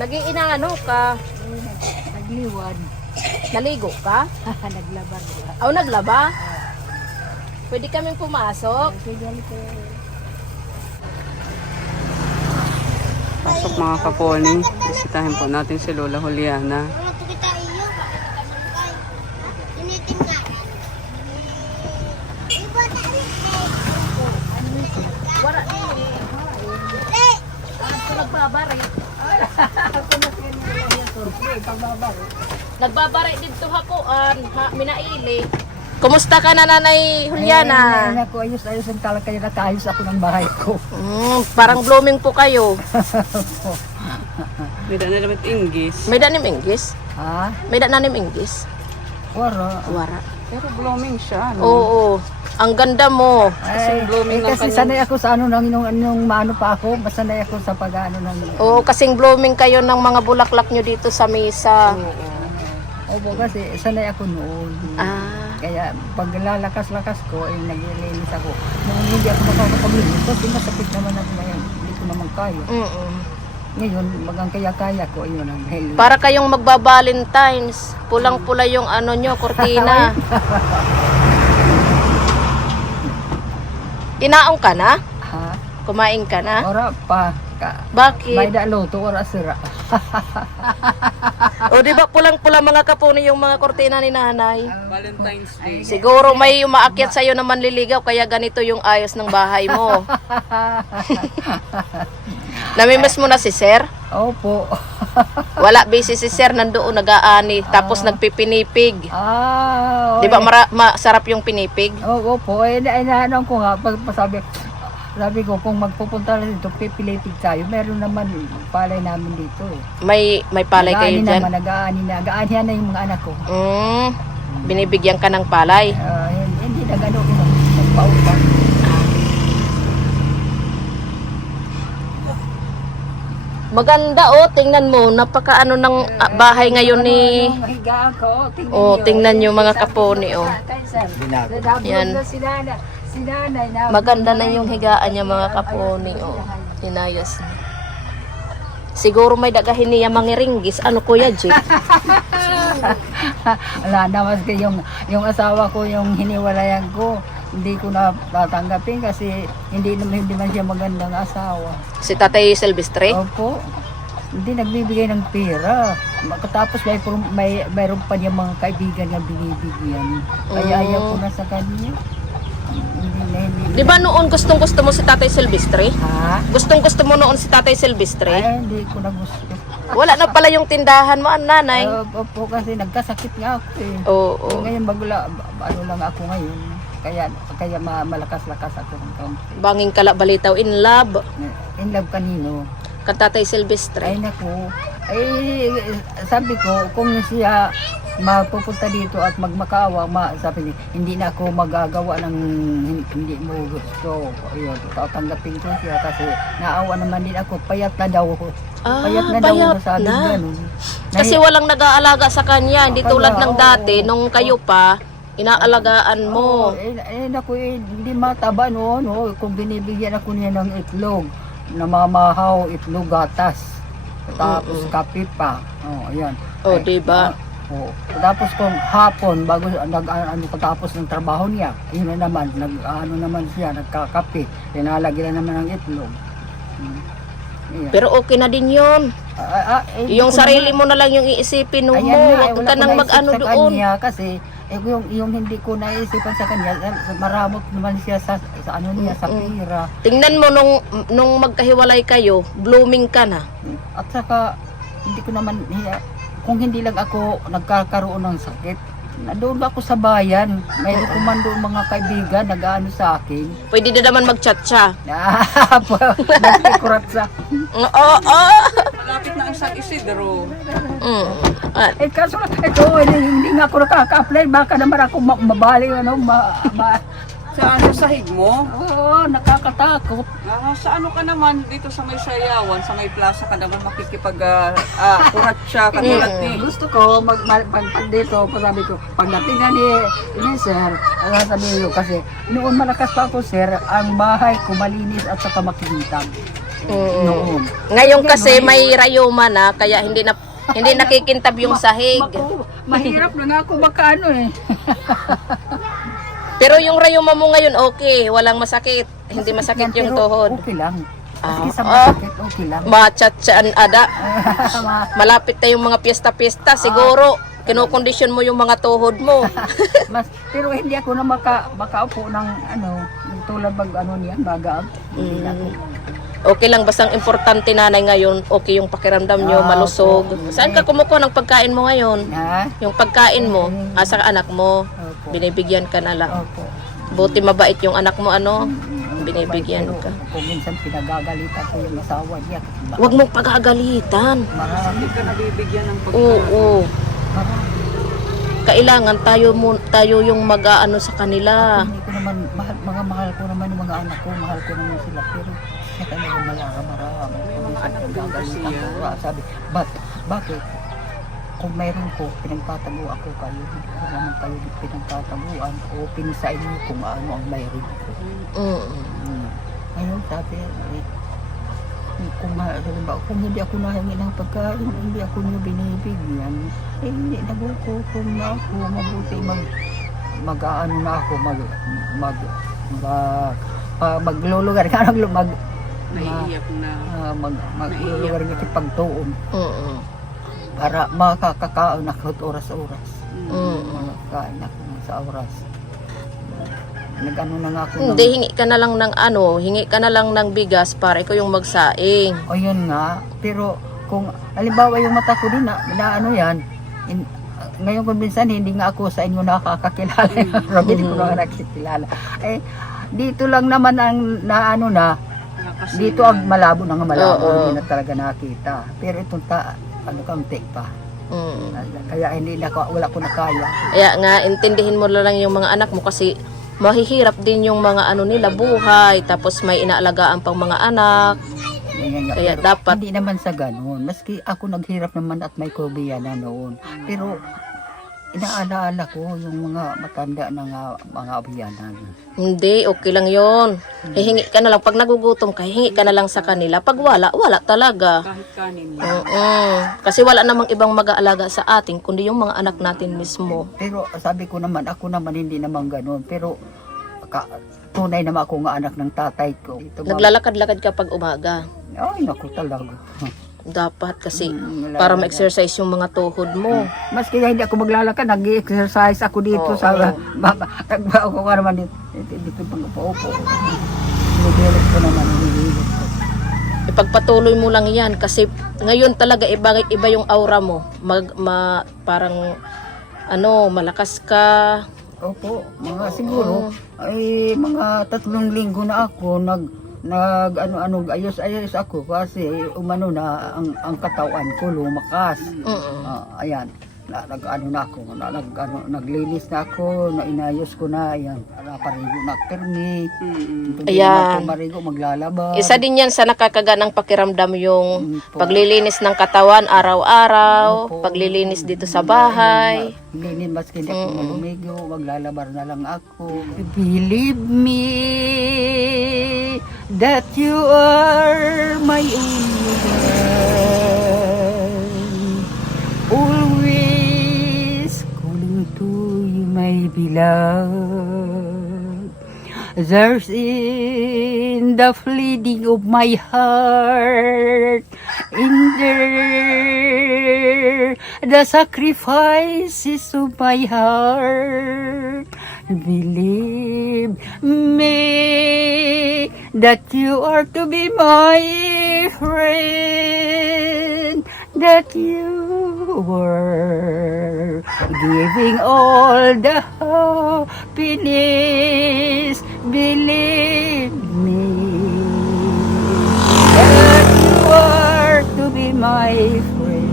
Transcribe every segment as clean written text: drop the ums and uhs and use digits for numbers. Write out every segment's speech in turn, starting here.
Naging inaano ka? Nagliwan. Naligo ka? Naglabar. O naglaba? Pwede kaming pumasok? Pasok mga kaponi. Bisitahin po natin si Lola Juliana. Wala ni. Ako nagbabari. Nagbabari dito hakuan, minaili. Kumusta ka na, Nanay Juliana? Ako, ayos-ayos ang talaga kayo. Nakayos ako ng bahay ko. Parang blooming po kayo. May daan naman English. May danim English? Ha? May danim English? Wara. Wara. Pero blooming siya. No? Oo. Ang ganda mo. Ay, blooming ng kasi kanyang- sanay ako sa ano nung maano pa ako, sanay ako sa pag-ano ng Oo, kasing blooming kayo ng mga bulaklak nyo dito sa mesa. Opo, kasi sanay ako noon. Ah. Kaya pag lalakas-lakas ko, ay naglilinis ako. Nung hindi ako makakapaglinis, kasi masakit naman ako ngayon. Hindi ko naman kaya. Ngayon, magang kaya-kaya ko, yun ang hell. Para kayong magba-Valentines. Pulang-pula yung ano nyo, kortina. Inaong ka na? Ha? Kumain ka na? Ora pa. Bakit? May daloto, ora sira. O di ba pulang-pula mga kapuni yung mga kortina ni nanay? Valentine's Day. Siguro may umaakyat sa'yo na manliligaw kaya ganito yung ayos ng bahay mo. Namimiss mo na si Sir? Opo. Wala, busy si Sir, nandoon nag-aani, tapos nagpipinipig. Di ba masarap yung pinipig? Opo. Inaano ko nga, sabi ko, kung magpupunta na dito, pipilipig tayo. Meron naman palay namin dito. May palay kayo dyan? Nag-aani na yung mga anak ko. Binibigyan ka ng palay? Hindi na gano'n, nagpaupa. Maganda tingnan mo, napakaano ng bahay ngayon ni... tingnan nyo mga kaponi Yan. Maganda na yung higaan niya mga kaponi inayos na. Siguro may dagahin niya mga ringgis. Ano kuya Jake? Wala na, maski yung asawa ko, yung hiniwalayan ko, hindi ko na tatanggapin kasi hindi man siya magandang asawa. Si Tatay Silvestre? Opo. Hindi nagbibigay ng pera. Tapos mayroon pa niya mga kaibigan na binibigyan. Kaya ayaw ko na sa kanya. Di ba noon gustong-gusto mo si Tatay Silvestre? Ha? Gustong-gusto mo noon si Tatay Silvestre? Ay, hindi ko na gusto. Wala na pala yung tindahan mo, nanay. Opo, kasi nagkasakit nga ako eh. Oo. Ngayon ano lang ako ngayon. Kaya malakas-lakas ako ng kaunti. Banging kala balitaw in love. In love kanino? Kan Tatay Silvestre. Ay naku. Ay, sabi ko, kung siya mapupunta dito at magmakaawa, sabi niya, hindi na ako magagawa ng hindi mo gusto. Ayun, tatanggapin ko siya kasi naawa naman din ako. Payat na daw ako. Payat na daw ako, sabi ganun. Kasi walang nag-aalaga sa kanya. Hindi tulad ng dati, nung kayo pa, inaalagaan mo. Naku, hindi mataba no. Kung binibigyan ako niya ng itlog, namamahaw, itlog, gatas. Tapos kape pa. Ayan. Diba? Tapos kung hapon bago tapos ng trabaho niya, yun na naman naman siya nagkakape, linalagyan na naman ng itlog. Pero okay na din 'yon. Yung sarili mo na lang yung iisipin mo, huwag ka nang mag-ano doon. Kanya, kasi yung hindi ko naisipan sa kanya, maramot naman siya sa ano niya, sa pira. Tingnan mo nung magkahiwalay kayo, blooming ka na. At saka hindi ko naman kung hindi lang ako nagkakaroon ng sakit, doon ako sa bayan, may kumando mga kaibigan nag-aano sa akin. Pwede na naman mag-chat siya. Nagtikurat sa... Malapit na ang San Isidro. Kaso ito, hindi nga ako nakaka-apply, baka naman ako mabali, Sa sahig mo? Oo, nakakatakot. Sa ano ka naman, dito sa may Sayawan, sa may plaza ka naman kurat siya, katulad ni. Gusto ko, pag dito, sabi ko, pagdating na ni sir, sabi ko, kasi noon malakas pa ako, sir, ang bahay ko malinis at saka makinitang. noon. Ngayon kasi may rayuma na, kaya hindi nakikintab yung sahig. Mahirap na nga ako makaano eh. Pero yung rayuma mo ngayon, okay. Walang masakit. Hindi masakit yung Pero tuhod. Okay lang. Maski sa Ah, masakit, okay lang. Machatsaan ada. Malapit na yung mga piyesta-piyesta. Siguro, kinokondisyon mo yung mga tuhod mo. Pero hindi ako na makaupo ng ano, tulad bag ano niyan, baga. Hindi na ako. Okay lang, bastang importante nanay ngayon, okay yung pakiramdam nyo, malusog. Saan ka kumukuha ng pagkain mo ngayon? Ha? Yung pagkain mo, sa anak mo, Opo. binibigyan ka na lang. Opo. Buti mabait yung anak mo, ano? Binibigyan Pero ka. kung minsan pinagagalitan ko yung asawa niya. Huwag mong pagagalitan. Marami. Hindi ka nabibigyan ng pagkain. Oo. Marami. Kailangan tayo yung mag-aano sa kanila. Hindi ko naman, mahal ko naman yung mga anak ko, mahal ko naman sila. Pero sa kanila marami. Kung minsan pinagagalitan ko. Sabi, bakit? Kung mayroon ko, pinagtatago ako kayo. Hindi ko naman kayo pinagtataguan o pinisain niyo kung ano ang mayroon ko. Ngayon, sabi, kung hindi ako nahingi ng pagkain, hindi ako niyo binibigyan, hindi nagugutom na ako, mabuti mag-aano na ako, maglulugar ka, Naiiyak na. maglulugar ng pagtuon para makakakaon ako at oras-oras. Makakain ako sa oras. Nag-ano na nga ako. Hindi, hingi ka na lang ng bigas para ikaw yung magsaing. O yun nga, pero kung halimbawa yung mata ko din na ano yan, ngayon kung minsan hindi nga ako sa inyo nakakakilala, hindi ko na nakikilala. Eh, dito lang naman ang naano na, dito ang malabo na nga malabo, hindi na talaga nakita. Pero itong ano kaunti pa. Kaya hindi na wala ko na kaya. Kaya nga, intindihin mo na lang yung mga anak mo kasi mahihirap din yung mga ano nila buhay, tapos may inaalagaan pang mga anak. Kaya Pero dapat hindi naman sa ganun. Maski ako naghirap naman at may COVID na noon. Pero inaalaala ko yung mga matanda na mga abiyanan. hindi, okay lang yon. Hihingi ka na lang. Pag nagugutom ka, hingi ka na lang sa kanila. Pag wala talaga. Kahit kanin. Kasi wala namang ibang mag-aalaga sa atin, kundi yung mga anak natin mismo. Pero sabi ko naman, ako naman hindi naman ganun. Pero tunay naman ako nga anak ng tatay ko. Naglalakad-lakad ka pag umaga. Ay, naku talaga. Dapat kasi para ma-exercise yung mga tuhod mo. Maski hindi ako maglalakad, nag-exercise ako dito sa ako nga naman dito pang-upo. Nililit ko naman, nililit ko. Ipagpatuloy mo lang yan kasi ngayon talaga iba yung aura mo. Parang malakas ka. Opo, mga siguro ay mga 3 linggo na ako ayos ako kasi umano na ang katawan ko lumakas. Ayan, naglinis na ako, inayos ko na, ayan, naparigo na permi. Ayan. Marigo, maglalaba. Isa din yan sa nakakaganang pakiramdam yung paglilinis ng katawan araw-araw, paglilinis dito sa bahay. Linis, maski hindi ako malumigo, maglalabar na lang ako. Believe me that you are my only one. Always calling to you, my beloved. There's in the fleeting of my heart, in there, the sacrifices of my heart. Believe me that you are to be my friend, that you were giving all the happiness. Believe me that you are to be my friend,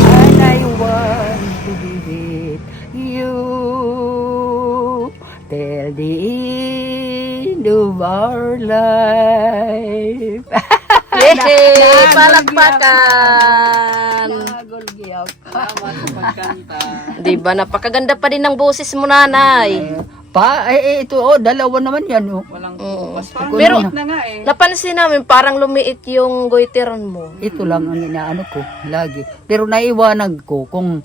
and I want to be with you till the end of our life. Yehey! Palakpakan! Nagulgiyak. Salamat sa pagkanta. Diba? Napakaganda pa din ng boses mo, nanay. Ito, dalawa naman yan. Oh. Walang Oo. bukas. Parang Pero- maliit na nga eh. Napansin namin, parang lumiit yung goiteron mo. Ito lang ang inaano ko, lagi. Pero naiwanag ko kung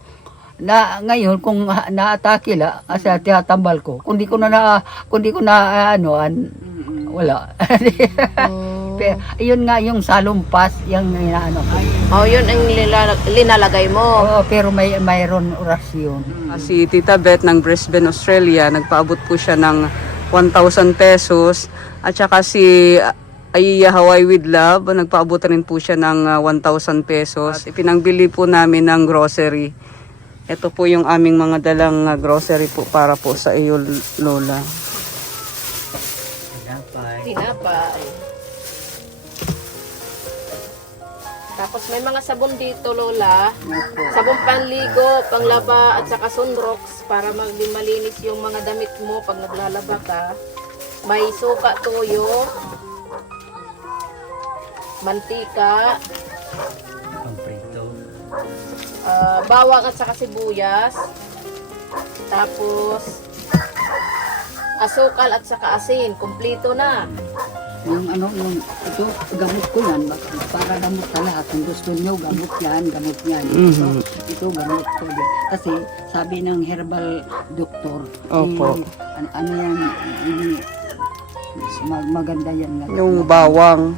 ngayon kung naatake la asa tiyatambal ko. Kung di ko na wala. Pero ayun nga yung salumpas, yung inaano ko. Oh, yun ang linalagay mo. Oo, pero mayroon orasyon. Si Tita Beth ng Brisbane, Australia, nagpaabot po siya ng 1,000 pesos. At saka si Aiya Hawaii with Love, nagpaabot rin po siya ng 1,000 pesos. Ipinangbili po namin ng grocery. Ito po yung aming mga dalang grocery po para po sa iyo, Lola. Tinapay. Tapos may mga sabon dito, Lola. Sabon panligo, panglaba, at saka sunrox para maging malinis yung mga damit mo pag naglalaba ka. May suka, toyo, mantika, bawang at saka sibuyas. Tapos asukal at saka asin, kumpleto na. Yung ito, gamot ko yan, para gamot ka lahat. Kung gusto nyo, gamot yan. Ito, gamot ko din. Kasi sabi ng herbal doctor, Opo. ano yan, maganda yan. Yung bawang.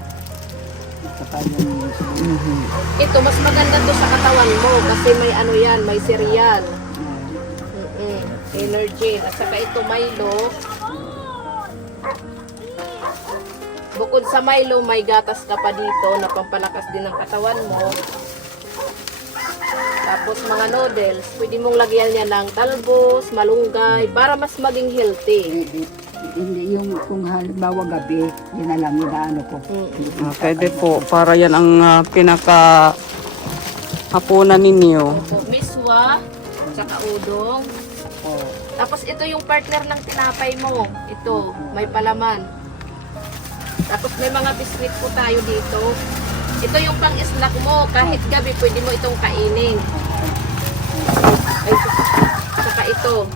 Saka yung, Ito, mas maganda to sa katawan mo kasi may ano yan, may cereal. Energy. At saka ito, Milo. Bukod sa Milo, may gatas ka pa dito na pampalakas din ng katawan mo. Tapos mga noodles, pwede mong lagyan niya ng talbos, malunggay, para mas maging healthy. hindi yung kung halimbawa gabi, yun na lang yung ano ko. Pwede po, para yan ang pinaka hapunan ninyo. Opo, miswa, tsaka udong. Oh. Tapos ito yung partner ng tinapay mo. Ito, may palaman. Tapos may mga biscuit po tayo dito. Ito yung pang-snack mo. Kahit gabi, pwede mo itong kainin. Ay, saka ito.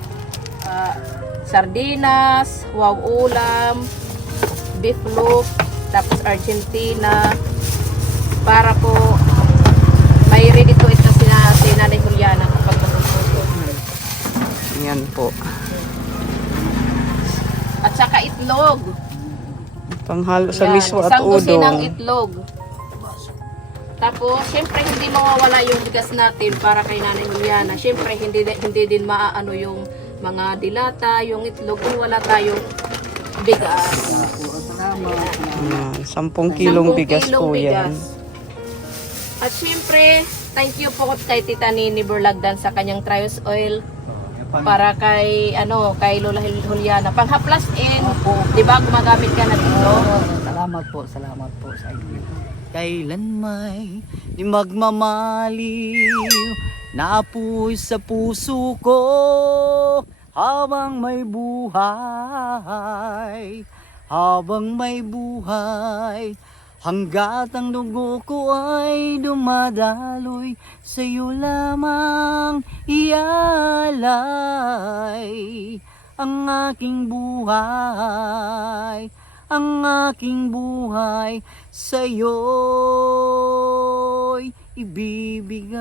Sardinas, wow ulam, beef loaf, tapos Argentina. Para po, may ready to ito si Nanay Juliana kapag masususo. Yan po. At saka itlog. Panghalo sa Yan, miswa at isang dosinang udong. itlog. Tapos, syempre hindi mawawala yung bigas natin para kay Nanay Juliana. Syempre hindi din maaano yung mga dilata, yung itlog kung wala tayong bigas. Salamat. 10 kilong bigas po yan. At syempre, thank you po kay Tita Nini Burlagdan sa kanyang Trios Oil para kay Lola Juliana. Panghaplas in, 'di ba gumagamit ka na dito? Salamat po sa inyo. Kailan may di magmamaliw na apoy sa puso ko habang may buhay hanggat ang dugo ko ay dumadaloy sa iyo lamang ialay ang aking buhay sa'yo'y ibibigay.